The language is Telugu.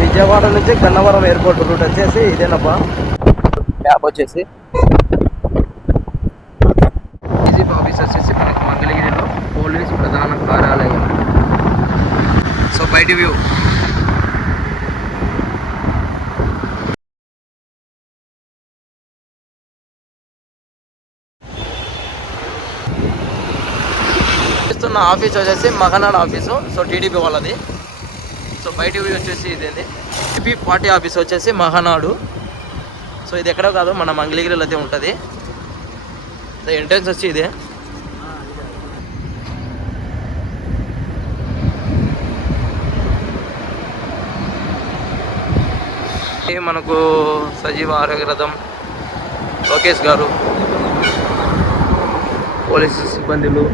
విజయవాడ నుంచి గన్నవరం ఎయిర్పోర్ట్ రూట్ వచ్చేసి ఇదేనబ్బా. మ్యాప్ వచ్చేసి డీజీపీ ఆఫీస్ వచ్చేసి మనకు మంగళగిరిలో పోలీస్ ప్రధాన కార్యాలయం. సో బయటి వ్యూ చేస్తున్న ఆఫీస్ వచ్చేసి మహానాడు ఆఫీసు. సో టీడీపీ వాళ్ళది. సో బయట వ్యూ వచ్చేసి ఇదేంటి టీడీపీ పార్టీ ఆఫీస్ వచ్చేసి మహానాడు. సో ఇది ఎక్కడో కాదు, మన మంగళగిరిలో అయితే ఉంటుంది. సో ఎంట్రన్స్ వచ్చి ఇదే. మనకు సజీవ ఆరోగ్య రథం లోకేష్ గారు, పోలీసు సిబ్బందులు,